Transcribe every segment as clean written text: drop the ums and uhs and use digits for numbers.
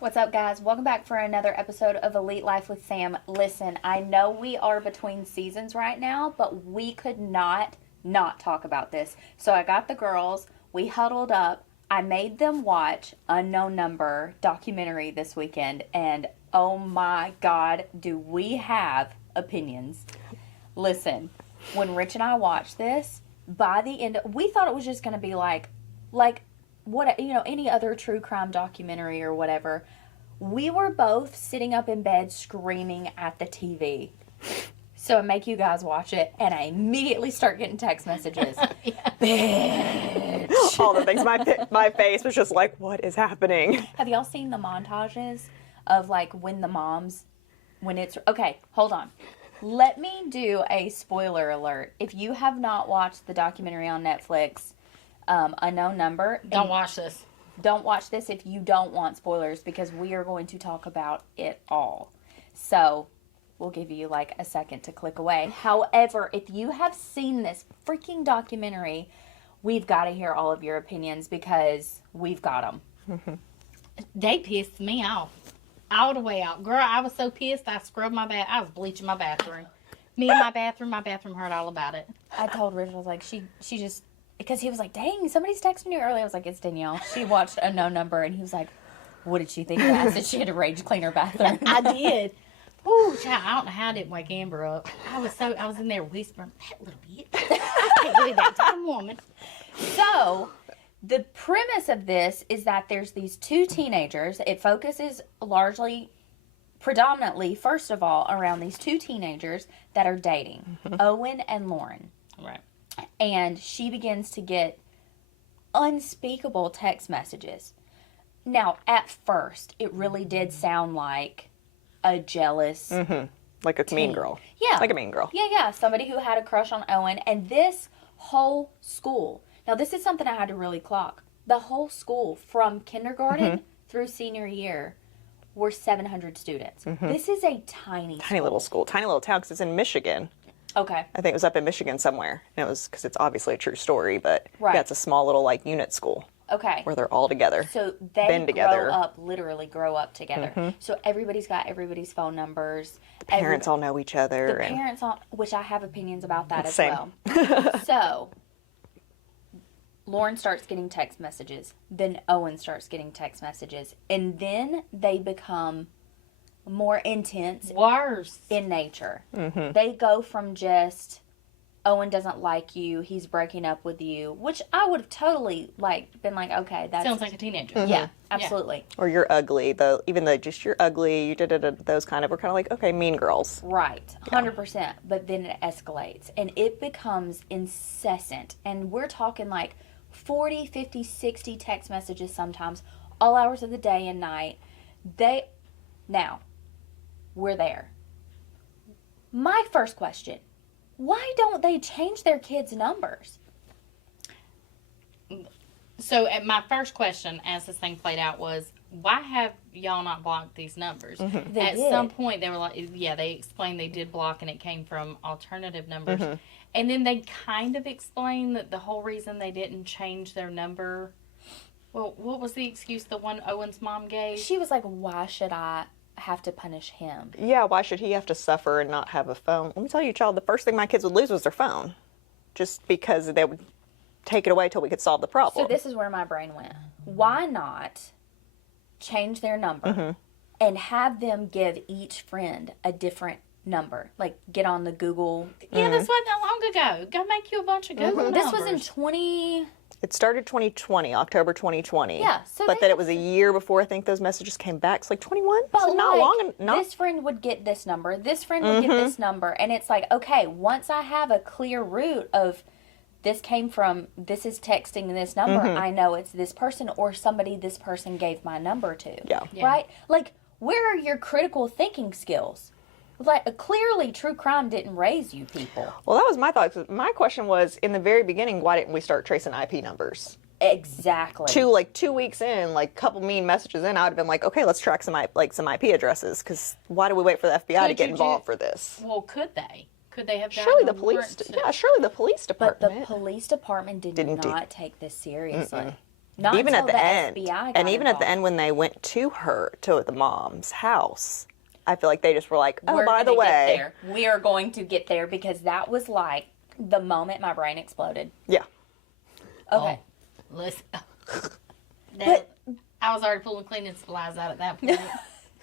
What's up, guys? Welcome back for another episode of Elite Life with Sam. Listen, I know we are between seasons right now, but we could not talk about this. So I got the girls, we huddled up, I made them watch Unknown Number documentary this weekend, and oh my God, do we have opinions. Listen, when Rich and I watched this, by the end, we thought it was just going to be like what, any other true crime documentary or whatever. We were both sitting up in bed screaming at the TV. So I make you guys watch it, and I immediately start getting text messages. Bitch. All the things. My face was just like, what is happening? Have y'all seen the montages of when it's, okay, hold on. Let me do a spoiler alert. If you have not watched the documentary on Netflix, Unknown Number. Don't watch this. Don't watch this if you don't want spoilers, because we are going to talk about it all. So we'll give you like a second to click away. However, if you have seen this freaking documentary, we've got to hear all of your opinions because we've got them. They pissed me off. All the way out. Girl, I was so pissed I scrubbed my bath. I was bleaching my bathroom. Me and my bathroom heard all about it. I told Rich, I was like, she just... Because he was like, dang, somebody's texting you early. I was like, it's Danielle. She watched Unknown Number, and he was like, what did she think? I said she had to rage clean her bathroom. I did. Ooh, child, I don't know how I didn't wake Amber up. I was in there whispering, that little bitch. I can't believe that damn woman. So, the premise of this is that there's these two teenagers. It focuses predominantly, first of all, around these two teenagers that are dating, Owen and Lauren. Right. And she begins to get unspeakable text messages. Now, at first, it really did sound like a jealous... Like a mean girl. Yeah. Like a mean girl. Yeah. Somebody who had a crush on Owen. And this whole school... Now, this is something I had to really clock. The whole school, from kindergarten through senior year, were 700 students. This is a tiny Little school. Tiny little town, because it's in Michigan. Okay. I think it was up in Michigan somewhere. And it was, because it's obviously a true story, but Right. yeah, it's a small little, unit school. Okay. Where they're all together. So they been together. literally grow up together. So everybody's got everybody's phone numbers. The parents all know each other. The parents all, which I have opinions about that as Same. well. So, Lauren starts getting text messages. Then Owen starts getting text messages. And then they become more intense Worse. in nature. They go from just, Owen doesn't like you, he's breaking up with you, which I would have totally been like, okay, that Sounds like a teenager. yeah, absolutely. Or you're ugly, though. Even though just you're ugly, you those kind of, we're kind of like, okay, mean girls. Right, 100%. But then it escalates and it becomes incessant. And we're talking 40, 50, 60 text messages sometimes, all hours of the day and night. Now, we're there. My first question, why don't they change their kids' numbers? So, my first question as this thing played out was, why have y'all not blocked these numbers? At some point, they were like, yeah, they explained they did block and it came from alternative numbers. And then they kind of explained that the whole reason they didn't change their number, well, what was the excuse the one Owen's mom gave? She was like, why should I have to punish him? Yeah, why should he have to suffer and not have a phone? Let me tell you, child, the first thing my kids would lose was their phone. Just because they would take it away till we could solve the problem. So this is where my brain went. Why not change their number and have them give each friend a different number? Get on the Google. Yeah, this wasn't that long ago. Go make you a bunch of Google This numbers. was in 20... It started 2020, October 2020. Yeah, so but they then it was a year before I think those messages came back. It's 21. But so not long. This friend would get this number. This friend would get this number. And it's like, okay, once I have a clear route of this came from, this is texting this number, I know it's this person or somebody this person gave my number to. Yeah. Right? Where are your critical thinking skills? Clearly, true crime didn't raise you people. Well, that was my thought. 'Cause my question was, in the very beginning, why didn't we start tracing IP numbers? Exactly. 2 weeks in, couple mean messages in, I would have been like, okay, let's track some IP addresses. Because why do we wait for the FBI to get involved for this? Well, could they? Could they have Surely the gotten a police. warrant to- Yeah, surely the police But department. the police department did not take this seriously. Not even at until the end, FBI got and even at the involved. end when they went to the mom's house, I feel like they just were like, oh, We're by the gonna get way, there. We are going to get there because that was like the moment my brain exploded. yeah, Okay. Listen. But- I was already pulling cleaning supplies out at that point.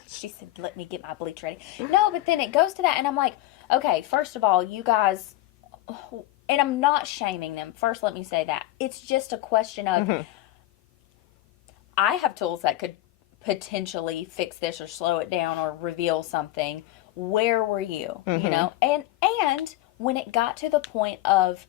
She said, let me get my bleach ready. No, but then it goes to that, and I'm like, okay, first of all, you guys, and I'm not shaming them. First, let me say that. It's just a question of, I have tools that could potentially fix this or slow it down or reveal something. Where were you? You know? And when it got to the point of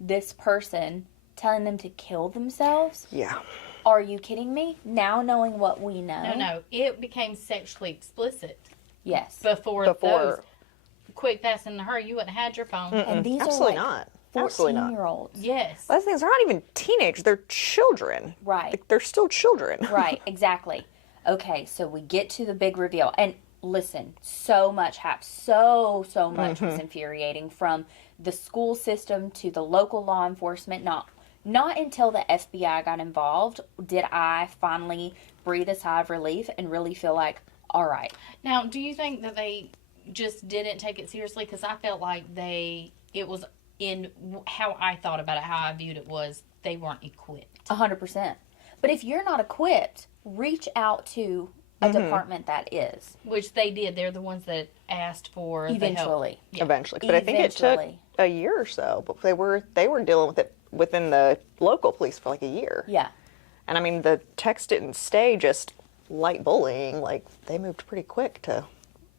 this person telling them to kill themselves, yeah. are you kidding me? Now knowing what we know. No. It became sexually explicit Yes. before those. Quick, fast, and in a hurry. You wouldn't have had your phone. And these Absolutely are like not. Absolutely not. 14-year-olds. Yes. Those things are not even teenagers; they're children. Right. Like, they're still children. Right, exactly. Okay, so we get to the big reveal. And listen, so much happened. So much was infuriating, from the school system to the local law enforcement. Not until the FBI got involved did I finally breathe a sigh of relief and really feel like, all right. Now, do you think that they just didn't take it seriously? Because I felt like it was in how I thought about it, how I viewed it, was they weren't equipped. 100%. But if you're not equipped, reach out to a department that is. Which they did. They're the ones that asked for the help. Eventually. Yeah. Eventually, but I think it took Eventually. a year or so. But they were dealing with it within the local police for like a year. Yeah. And I mean, the text didn't stay just light bullying. Like, they moved pretty quick to.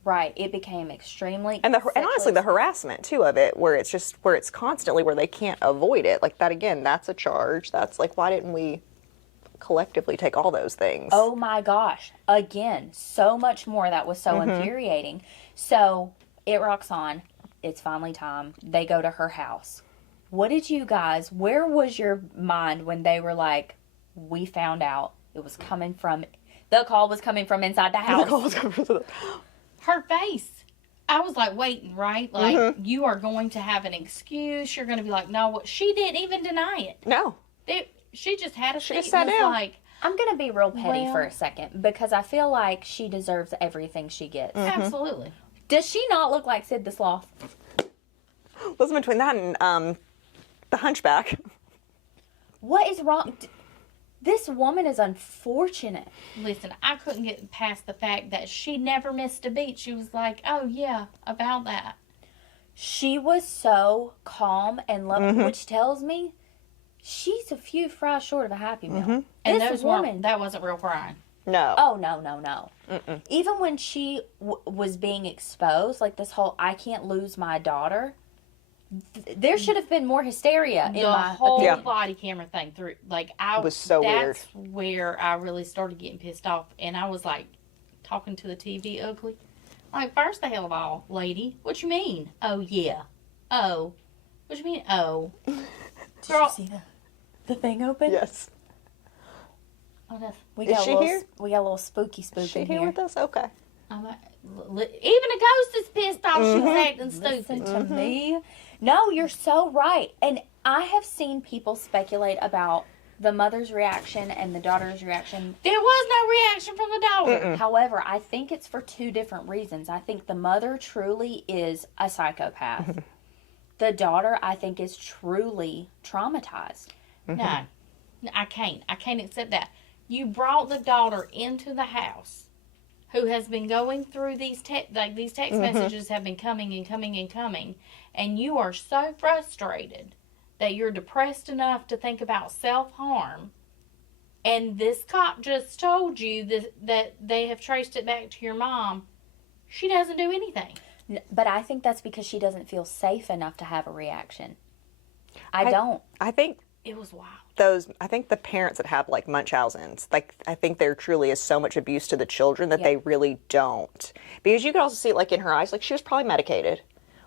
Right. It became extremely And honestly, the harassment too of it, where it's constantly, where they can't avoid it. Like, that again, that's a charge. That's like, why didn't we collectively take all those things? Oh my gosh. Again, so much more that was so infuriating. So it rocks on. It's finally time. They go to her house. Where was your mind when they were like, we found out the call was coming from inside the house? Her face. I was like waiting, right? Like, you are going to have an excuse. You're going to be like, no, she didn't even deny it. No. She just had a seat just and sat was down. like, I'm going to be real petty Well- for a second because I feel like she deserves everything she gets. absolutely. Does she not look like Sid the Sloth? Listen, between that and the Hunchback. What is wrong? This woman is unfortunate. Listen, I couldn't get past the fact that she never missed a beat. She was like, oh, yeah, about that. She was so calm and loving, which tells me she's a few fries short of a Happy Meal. And This woman. that wasn't real crying. No. Oh, no. Even when she was being exposed, like this whole I can't lose my daughter, there should have been more hysteria in The my whole Yeah. body camera thing through, like, was so weird. That's where I really started getting pissed off. And I was like, talking to the TV ugly. Like, first the hell of all, lady, what you mean? Oh, yeah. Oh. What you mean? Oh. Did Girl. you see the thing open? Yes. Oh, that's, We Is got she a little, here? We got a little spooky Is she in here here. with us? Okay. I'm like, even a ghost is pissed off. She was acting Listen stupid. to me. No, you're so right. And I have seen people speculate about the mother's reaction and the daughter's reaction. There was no reaction from the daughter. However, I think it's for two different reasons. I think the mother truly is a psychopath. The daughter, I think, is truly traumatized. No, I can't. I can't accept that. You brought the daughter into the house, who has been going through these text messages have been coming and coming and coming, and you are so frustrated that you're depressed enough to think about self-harm, and this cop just told you that they have traced it back to your mom. She doesn't do anything. But I think that's because she doesn't feel safe enough to have a reaction. I don't. I think It was wild. I think the parents that have like Munchausen's, like, I think there truly is so much abuse to the children that they really don't. Because you could also see it like in her eyes, like she was probably medicated.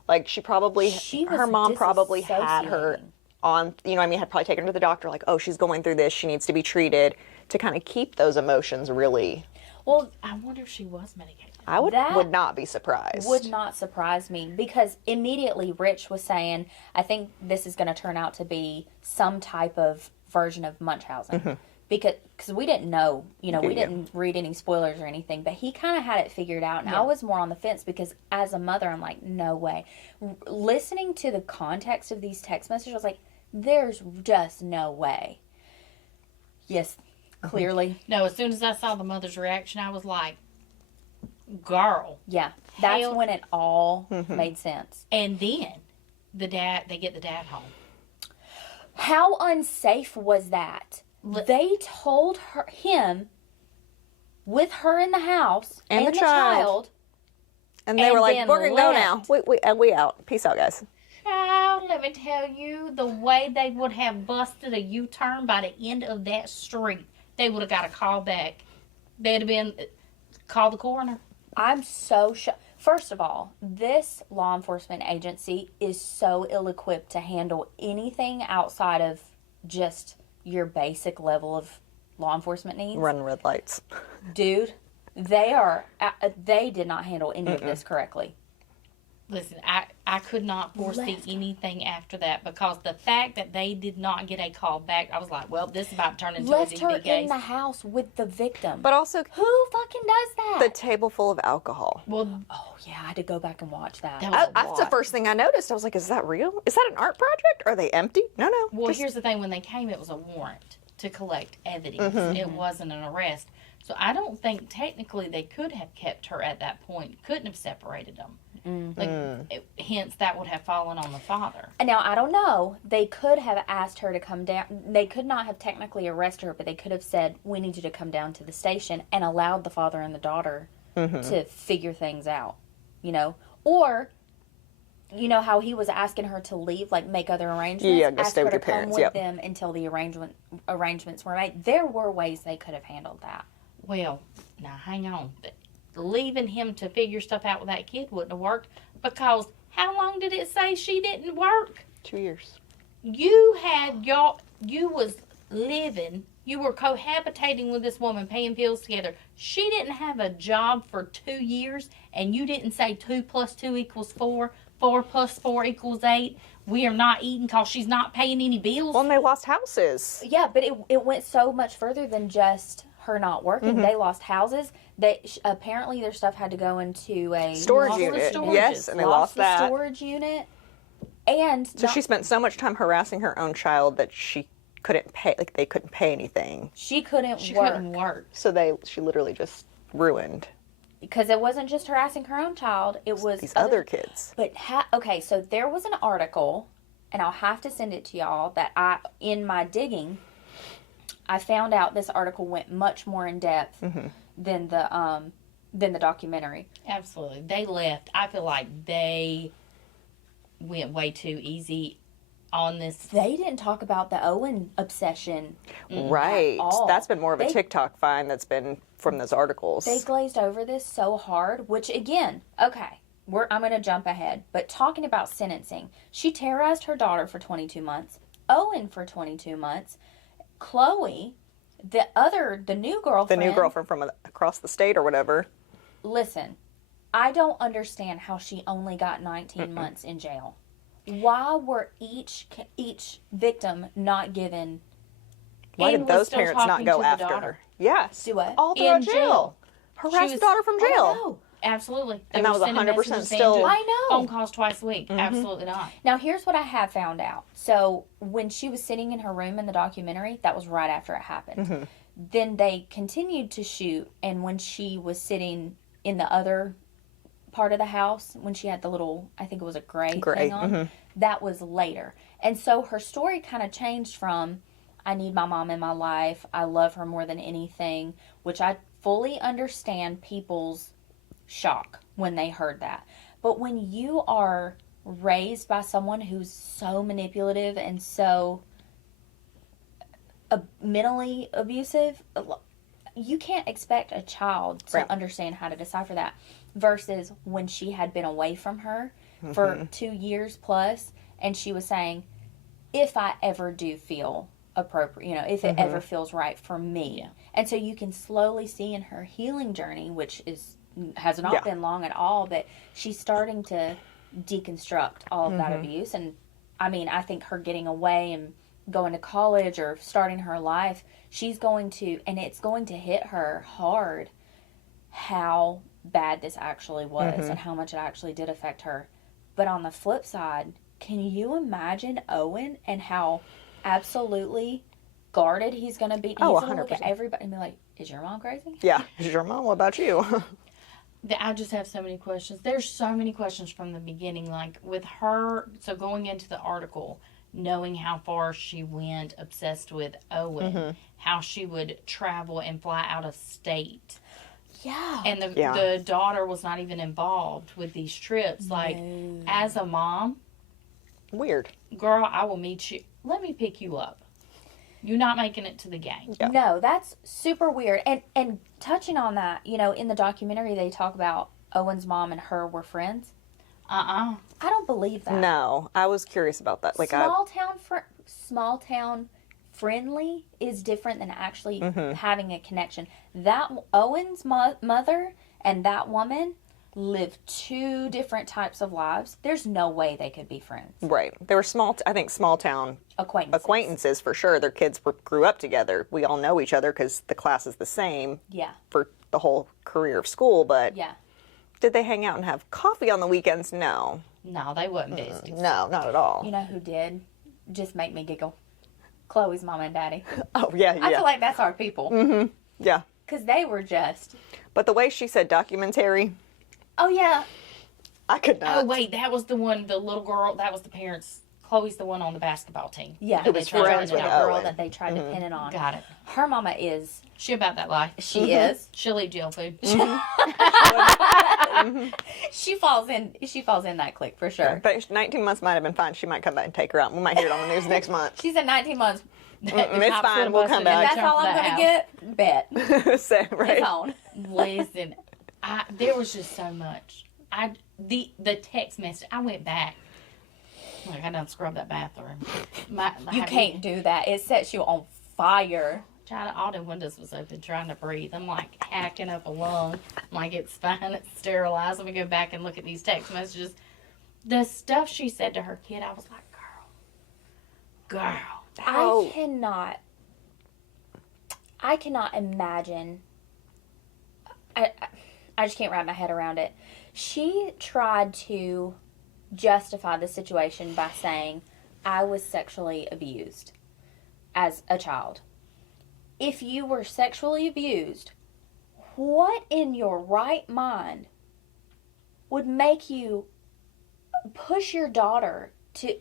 Like her mom probably had her on, you know what I mean, had probably taken her to the doctor, like, oh, she's going through this, she needs to be treated, to kind of keep those emotions really. Well, I wonder if she was medicated. I would That not be surprised. would not surprise me because immediately Rich was saying, I think this is going to turn out to be some type of version of Munchausen. Because we didn't know, we didn't read any spoilers or anything, but he kind of had it figured out, and I was more on the fence because as a mother, I'm like, no way. Listening to the context of these text messages, I was like, there's just no way. Yes, clearly. No, as soon as I saw the mother's reaction, I was like, girl. Yeah, that's when it all made sense. And then they get the dad home. How unsafe was that? They told him, with her in the house and the child, and they were like, "We're gonna go now. We out. Peace out, guys." Child, let me tell you, the way they would have busted a U-turn by the end of that street, they would have got a call back. They'd have been call the coroner. I'm so shocked. First of all, this law enforcement agency is so ill-equipped to handle anything outside of just your basic level of law enforcement needs. Run red lights. Dude, they did not handle any of this correctly. Listen, I could not foresee anything after that because the fact that they did not get a call back, I was like, well, this is about to turn into a Left her DV case. in the house with the victim. But also, who fucking does that? the table full of alcohol. Well, oh yeah, I had to go back and watch that. That's the first thing I noticed. I was like, is that real? Is that an art project? Are they empty? No. Well, here's the thing. When they came, it was a warrant to collect evidence. It wasn't an arrest. So I don't think technically they could have kept her at that point. Couldn't have separated them. Hence, that would have fallen on the father. Now, I don't know. They could have asked her to come down. They could not have technically arrested her, but they could have said, we need you to come down to the station, and allowed the father and the daughter to figure things out, Or, how he was asking her to leave, like make other arrangements? Yeah, go stay with your parents, come with them until the arrangements were made. There were ways they could have handled that. Well, now hang on. Leaving him to figure stuff out with that kid wouldn't have worked because how long did it say she didn't work? 2 years. You was living, you were cohabitating with this woman, paying bills together. She didn't have a job for 2 years, and you didn't say 2 plus 2 equals 4, 4 plus 4 equals 8. We are not eating because she's not paying any bills. Well, and they lost houses. Yeah, but it went so much further than just her not working. They lost houses. Apparently their stuff had to go into a storage unit. Yes, and they lost that storage unit. And so she spent so much time harassing her own child that she couldn't pay. Like they couldn't pay anything. She couldn't work. So she literally just ruined. Because it wasn't just harassing her own child. It was these other kids. But okay, so there was an article, and I'll have to send it to y'all. That in my digging, I found out this article went much more in depth than the documentary. Absolutely. They left. I feel like they went way too easy on this. They didn't talk about the Owen obsession. Right. At all. That's been more of a TikTok find that's been from those articles. They glazed over this so hard, which again, okay, I'm going to jump ahead. But talking about sentencing, she terrorized her daughter for 22 months, Owen for 22 months, Chloe, the new girlfriend from across the state or whatever. Listen, I don't understand how she only got 19 months in jail. Why were each victim not given? Why did those parents not go after her? Yes. Do what? All throughout jail. Harass the daughter from jail. Oh, absolutely. And that was 100% still. I know. Phone calls twice a week. Absolutely not. Now, here's what I have found out. So, when she was sitting in her room in the documentary, that was right after it happened. Then they continued to shoot, and when she was sitting in the other part of the house, when she had the little, I think it was a gray thing on, that was later. And so her story kind of changed from, I need my mom in my life, I love her more than anything, which I fully understand people's shock when they heard that. But when you are raised by someone who's so manipulative and so mentally abusive, you can't expect a child to understand how to decipher that. Versus when she had been away from her for 2 years plus, and she was saying, if I ever do feel appropriate, if it ever feels right for me. Yeah. And so you can slowly see in her healing journey, which has not been long at all, but she's starting to deconstruct all of that abuse. And I mean, I think her getting away and going to college or starting her life, she's going to, and it's going to hit her hard how bad this actually was and how much it actually did affect her. But on the flip side, can you imagine Owen and how absolutely guarded he's going to be? He's going to look at everybody and be like, is your mom crazy? Yeah. Is your mom? What about you? I just have so many questions. There's so many questions from the beginning. Like with her, so going into the article, knowing how far she went, obsessed with Owen, how she would travel and fly out of state. Yeah. And the daughter was not even involved with these trips. Like, as a mom, weird. Girl, I will meet you. Let me pick you up. You're not making it to the game. Yeah. No, that's super weird. And touching on that, you know, in the documentary they talk about Owen's mom and her were friends. I don't believe that. No, I was curious about that. Like small town friendly is different than actually having a connection. That Owen's mother and that woman live two different types of lives. There's no way they could be friends. Right. They were small town acquaintances for sure. Their kids grew up together. We all know each other because the class is the same. Yeah. For the whole career of school, but yeah. Did they hang out and have coffee on the weekends? No. No, they wasn't besties. No, not at all. You know who did? Just make me giggle. Chloe's mom and daddy. Oh, yeah. I feel like that's our people. Mm-hmm. Yeah. Because they were just... But the way she said documentary... Oh, yeah. I could not. Oh, wait, that was the one, the little girl, that was the parents. Chloe's the one on the basketball team. Yeah. Who was friends with that girl Owen. that they tried to pin it on. Got it. Her mama is... She about that life. She is. She'll eat jail food. She falls in that clique for sure. But 19 months might have been fine. She might come back and take her out. We might hear it on the news next month. She said 19 months. It's fine. We'll come back. That's all I'm going to get? Bet. So, right. It's on. Listen, there was just so much. The text message, I went back. Like, I done scrubbed that bathroom. You can't do that. It sets you on fire. Child, all the windows was open trying to breathe. I'm like hacking up a lung. I'm like, it's fine. It's sterilized. Let me go back and look at these text messages. The stuff she said to her kid, I was like, girl. I cannot imagine. I just can't wrap my head around it. She tried to justify the situation by saying, I was sexually abused as a child. If you were sexually abused, what in your right mind would make you push your daughter to...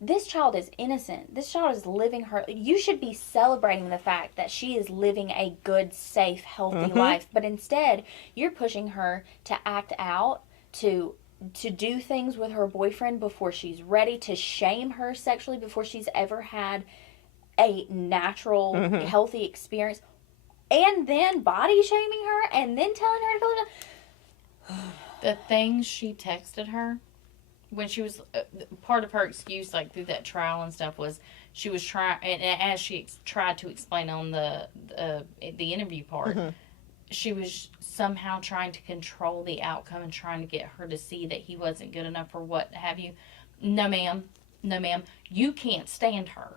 This child is innocent. This child is living her... You should be celebrating the fact that she is living a good, safe, healthy life. But instead, you're pushing her to act out, to do things with her boyfriend before she's ready, to shame her sexually before she's ever had a natural, healthy experience, and then body shaming her, and then telling her to go to... The things she texted her when she was... part of her excuse, like, through that trial and stuff was she was trying... And as she tried to explain on the interview part, she was somehow trying to control the outcome and trying to get her to see that he wasn't good enough or what have you. No, ma'am. You can't stand her.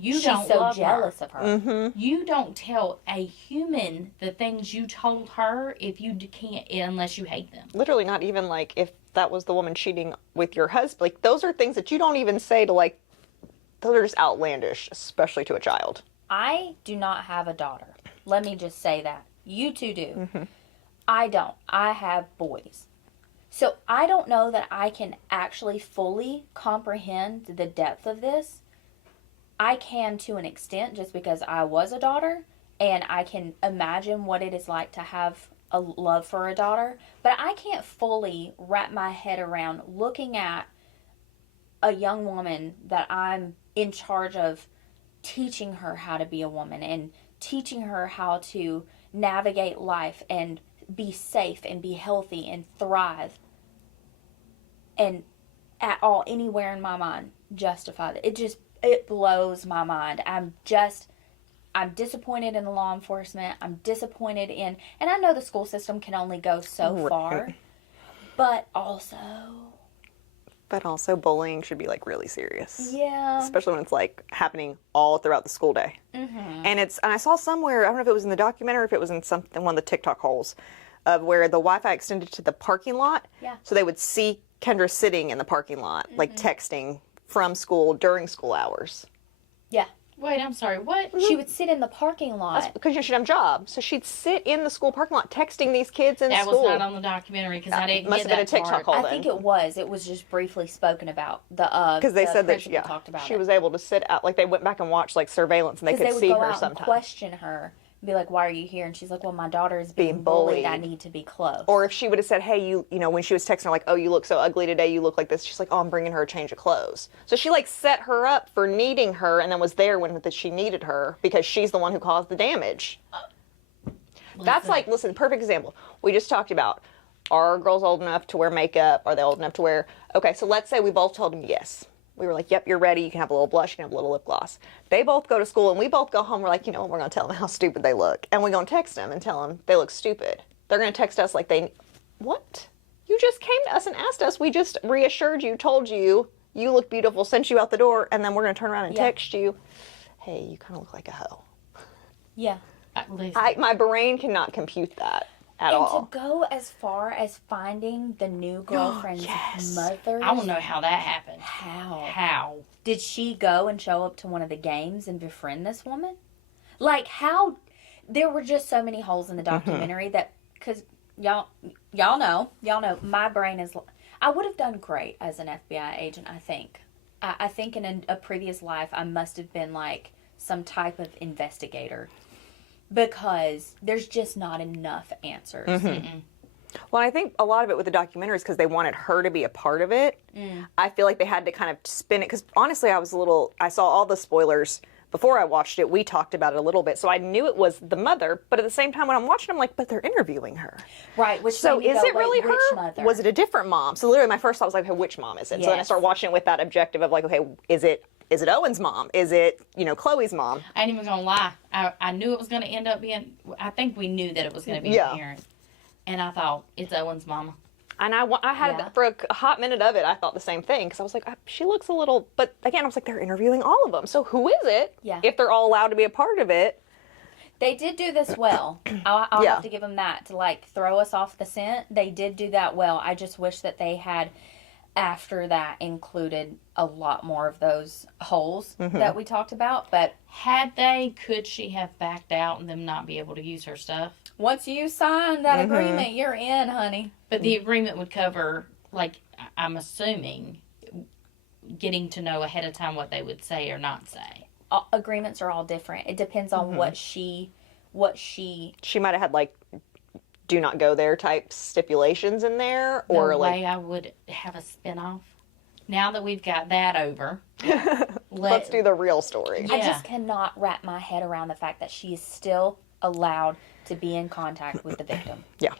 She's don't so love jealous her. of her. You don't tell a human the things you told her if you can't, unless you hate them. Literally, not even like if that was the woman cheating with your husband. Like, those are things that you don't even say to, like, those are just outlandish, especially to a child. I do not have a daughter. Let me just say that. You two do. I don't. I have boys. So I don't know that I can actually fully comprehend the depth of this. I can to an extent just because I was a daughter and I can imagine what it is like to have a love for a daughter. But I can't fully wrap my head around looking at a young woman that I'm in charge of teaching her how to be a woman and teaching her how to navigate life and be safe and be healthy and thrive. And at all, anywhere in my mind, justify that. It blows my mind. I'm disappointed in the law enforcement. I'm disappointed in, and I know the school system can only go so far, but also But also bullying should be like really serious. Yeah. Especially when it's like happening all throughout the school day. Mm-hmm. And I saw somewhere, I don't know if it was in the documentary or if it was in one of the TikTok holes, of where the Wi-Fi extended to the parking lot. Yeah. So they would see Kendra sitting in the parking lot, like texting from school during school hours. Yeah. Wait, I'm sorry, what? She would sit in the parking lot. Because she should have a job. So she'd sit in the school parking lot texting these kids in That school. was not on the documentary because I didn't Must get have been that a TikTok part. hole I then. think it was. It was just briefly spoken about. Because they said that talked about she it. was able to sit out, like they went back and watched like surveillance and they could they would see go her out and sometimes. question her, and be like, "Why are you here?" And she's like, "Well, my daughter is being Being bullied. I bullied. need to be close." Or if she would have said, hey, you know, when she was texting her, like, oh, you look so ugly today, you look like this. She's like, oh, I'm bringing her a change of clothes. So she, like, set her up for needing her and then was there when she needed her because she's the one who caused the damage. That's like, listen, perfect example. We just talked about, are girls old enough to wear makeup? Are they old enough to wear... Okay, so let's say we both told them yes. We were like, yep, you're ready. You can have a little blush. You can have a little lip gloss. They both go to school, and we both go home. We're like, you know what? We're going to tell them how stupid they look. And we're going to text them and tell them they look stupid. They're going to text us like what? You just came to us and asked us. We just reassured you, told you, you look beautiful, sent you out the door, and then we're going to turn around and text you, hey, you kind of look like a hoe. Yeah. My brain cannot compute that at all. And to go as far as finding the new girlfriend's mother. I want to know how that happened. How? Did she go and show up to one of the games and befriend this woman? Like, how? There were just so many holes in the documentary that, because y'all know, my brain is, I would have done great as an FBI agent, I think. I think in a previous life, I must have been like some type of investigator. Because there's just not enough answers. Mm-hmm. Well, I think a lot of it with the documentary is because they wanted her to be a part of it. I feel like they had to kind of spin it. Because honestly, I saw all the spoilers before I watched it. We talked about it a little bit. So I knew it was the mother. But at the same time, when I'm watching, I'm like, but they're interviewing her. Right. So is it really which her? Mother? Was it a different mom? So literally my first thought was like, okay, which mom is it? So then I start watching it with that objective of like, okay, is it Owen's mom? Is it, Chloe's mom? I ain't even gonna lie. I knew it was gonna end up being. I think we knew that it was gonna be a parent, and I thought it's Owen's mama. And I had for a hot minute of it, I thought the same thing because I was like, she looks a little. But again, I was like, they're interviewing all of them. So who is it? Yeah. If they're all allowed to be a part of it. They did do this well. I'll have to give them that to like throw us off the scent. They did do that well. I just wish that they had. After that included a lot more of those holes that we talked about, but could she have backed out and them not be able to use her stuff? Once you sign that agreement, you're in, honey. But the agreement would cover, like, I'm assuming, getting to know ahead of time what they would say or not say. Agreements are all different. It depends on what she. She might have had like do not go there type stipulations in there, or no like way I would have a spinoff. Now that we've got that over, let's do the real story. I just cannot wrap my head around the fact that she is still allowed to be in contact with the victim. Yeah,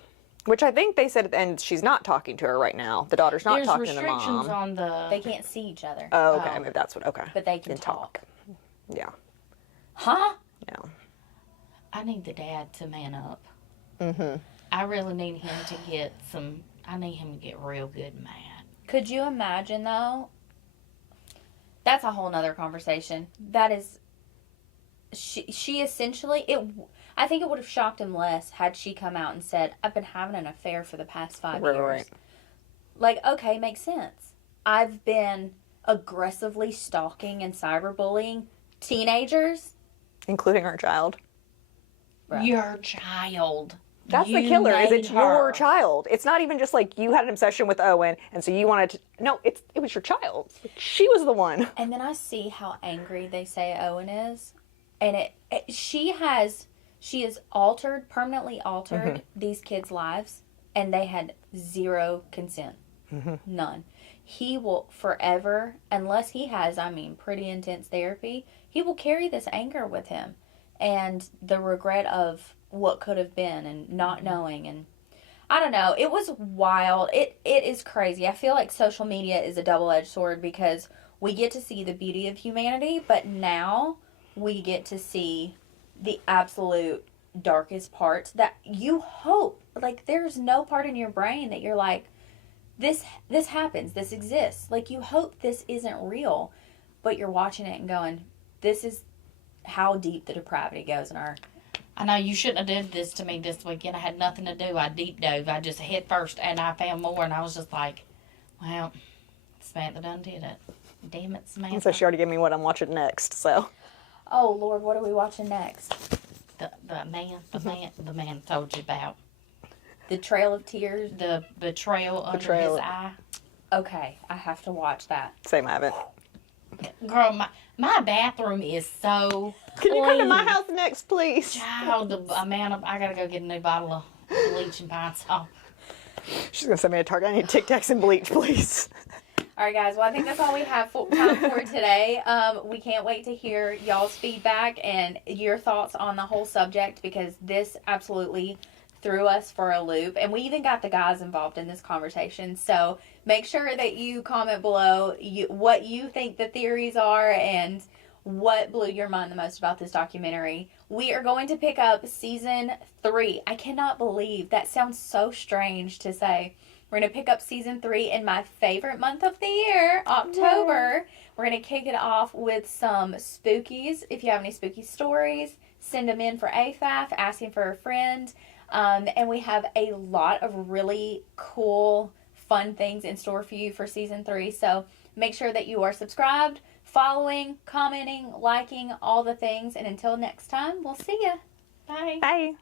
which I think they said at the end she's not talking to her right now. The daughter's not There's talking to the restrictions mom. on the. They can't see each other. Oh, okay, maybe that's what. Okay, but they can talk. Yeah. Huh? Yeah. I need the dad to man up. I really need him to get some. I need him to get real good mad. Could you imagine though? That's a whole nother conversation. That is. She essentially it. I think it would have shocked him less had she come out and said, "I've been having an affair for the past 5 years." Right. Like, okay, makes sense. I've been aggressively stalking and cyberbullying teenagers, Including our child. Bro. Your child. That's the You killer, is made it's your her. child. It's not even just like you had an obsession with Owen, and so you wanted to... No, it was your child. She was the one. And then I see how angry they say Owen is. And she is permanently altered these kids' lives, and they had zero consent. None. He will forever, unless he has, pretty intense therapy, he will carry this anger with him. And the regret of what could have been and not knowing. And I don't know. It was wild. It is crazy. I feel like social media is a double-edged sword because we get to see the beauty of humanity, but now we get to see the absolute darkest parts that you hope. Like, there's no part in your brain that you're like, this happens, this exists. Like, you hope this isn't real, but you're watching it and going, this is how deep the depravity goes in our... I know you shouldn't have did this to me this weekend. I had nothing to do. I deep dove. I just head first, and I found more, and I was just like, well, Samantha done did it. Damn it, Samantha. So she already gave me what I'm watching next, so. Oh, Lord, what are we watching next? The man told you about. The Trail of Tears? The betrayal under his eye. Okay, I have to watch that. Same, I haven't. Girl, my bathroom is so Can you come to my house next, please? Child, I gotta go get a new bottle of bleach and pine salt. She's gonna send me a Target. I need Tic Tacs and bleach, please. All right, guys. Well, I think that's all we have time for today. We can't wait to hear y'all's feedback and your thoughts on the whole subject, because this absolutely threw us for a loop. And we even got the guys involved in this conversation. So make sure that you comment below what you think the theories are and what blew your mind the most about this documentary. We are going to pick up season 3. I cannot believe that sounds so strange to say. We're going to pick up season 3 in my favorite month of the year, October. Yay. We're going to kick it off with some spookies. If you have any spooky stories, send them in for AFAF, asking for a friend. And we have a lot of really cool, fun things in store for you for season 3. So make sure that you are subscribed, following, commenting, liking, all the things. And until next time, we'll see ya. Bye. Bye.